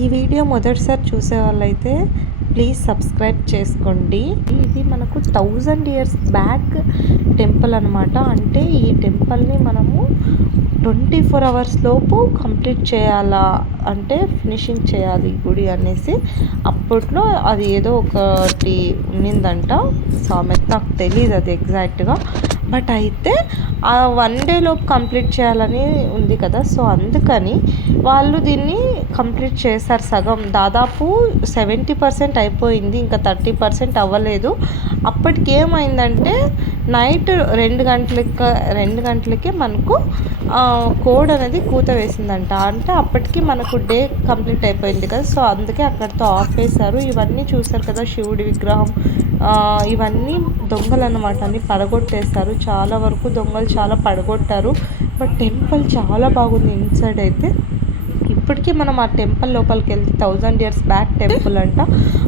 ఈ వీడియో మొదటిసారి చూసే వాళ్ళైతే ప్లీజ్ సబ్స్క్రైబ్ చేసుకోండి. ఇది మనకు 1000 years బ్యాక్ టెంపుల్ అనమాట. అంటే ఈ టెంపుల్ని మనము 24 hours లోపు కంప్లీట్ చేయాలా, అంటే ఫినిషింగ్ చేయాలి ఈ గుడి అనేసి అప్పట్లో అది ఏదో ఒకటి ఉన్నిందంట సామెత. నాకు తెలియదు అది ఎగ్జాక్ట్గా, బట్ అయితే ఆ 1 day లోపు కంప్లీట్ చేయాలని ఉంది కదా. సో అందుకని వాళ్ళు దీన్ని కంప్లీట్ చేశారు. సగం దాదాపు 70% అయిపోయింది, ఇంకా 30% అవ్వలేదు. అప్పటికి ఏమైందంటే నైట్ 2 గంటలకే మనకు కోడ్ అనేది కూత వేసిందంట. అంటే అప్పటికి మనకు డే కంప్లీట్ అయిపోయింది కదా. సో అందుకే అక్కడితో ఆఫ్ వేశారు. ఇవన్నీ చూసారు కదా, శివుడి విగ్రహం, ఇవన్నీ దొంగలు అన్నమాట, అన్ని పడగొట్టేస్తారు. చాలా వరకు దొంగలు చాలా పడగొట్టారు. బట్ టెంపుల్ చాలా బాగుంది ఇన్సైడ్ అయితే. ఇప్పటికీ మనం ఆ టెంపుల్ లోపలికి వెళ్తే 1000 years బ్యాక్ టెంపుల్ అంట.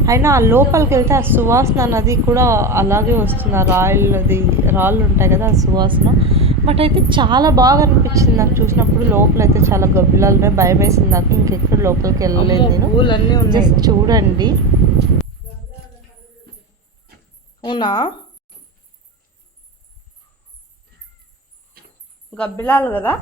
అయినా ఆ లోపలికి వెళ్తే ఆ సువాసన అన్నది కూడా అలాగే వస్తుంది. ఆ రాళ్ళు ఉంటాయి కదా, ఆ సువాసన. బట్ అయితే చాలా బాగా అనిపించింది నాకు చూసినప్పుడు. లోపలైతే చాలా గబ్బిలాలు, భయం వేసింది నాకు. ఇంకెక్కడ లోపలికి వెళ్ళలేదు నేను. జస్ట్ చూడండి. అవునా, గబ్బిలాలు కదా.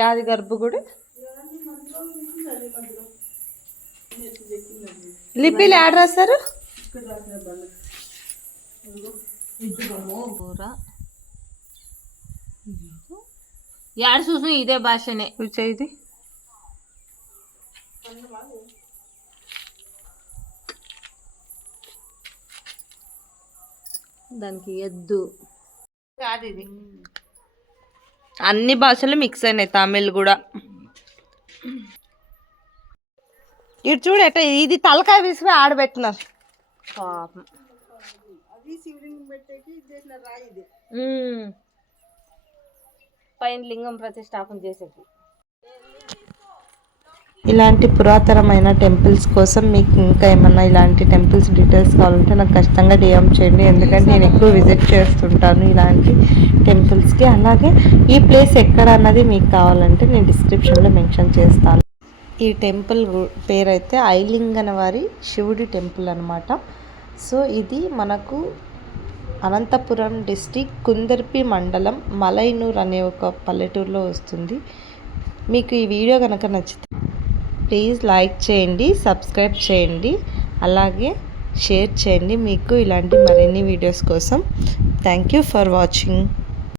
యాది గర్భగుడి లిపిలు యాడ్ రాస్తారు. యాడ్ చూసిన ఇదే భాషనే ఇది. దానికి ఎద్దు కాదు, ఇది అన్ని భాషలు మిక్స్ అయినాయి, తమిళ్ కూడా. ఇటు చూడు ఎట్ట, ఇది తలకాయ విసిరి ఆడబెట్టినారు పాపం. పైన లింగం ప్రతిష్టాపన చేసేది. ఇలాంటి పురాతనమైన టెంపుల్స్ కోసం మీకు ఇంకా ఏమన్నా ఇలాంటి టెంపుల్స్ డీటెయిల్స్ కావాలంటే నాకు ఖచ్చితంగా డిఎం చేయండి. ఎందుకంటే నేను ఎక్కువ విజిట్ చేస్తుంటాను ఇలాంటి టెంపుల్స్కి. అలాగే ఈ ప్లేస్ ఎక్కడ అన్నది మీకు కావాలంటే నేను డిస్క్రిప్షన్లో మెన్షన్ చేస్తాను. ఈ టెంపుల్ పేరైతే ఐలింగనవారి శివుడి టెంపుల్ అనమాట. సో ఇది మనకు అనంతపురం డిస్టిక్, కుందర్పి మండలం, మలైనూర్ అనే ఒక పల్లెటూరులో వస్తుంది. మీకు ఈ వీడియో కనుక నచ్చితే ప్లీజ్ లైక్ చేయండి, సబ్స్క్రైబ్ చేయండి, అలాగే షేర్ చేయండి. మీకు ఇలాంటి మరిన్ని వీడియోస్ కోసం థ్యాంక్ యూ ఫర్ వాచింగ్.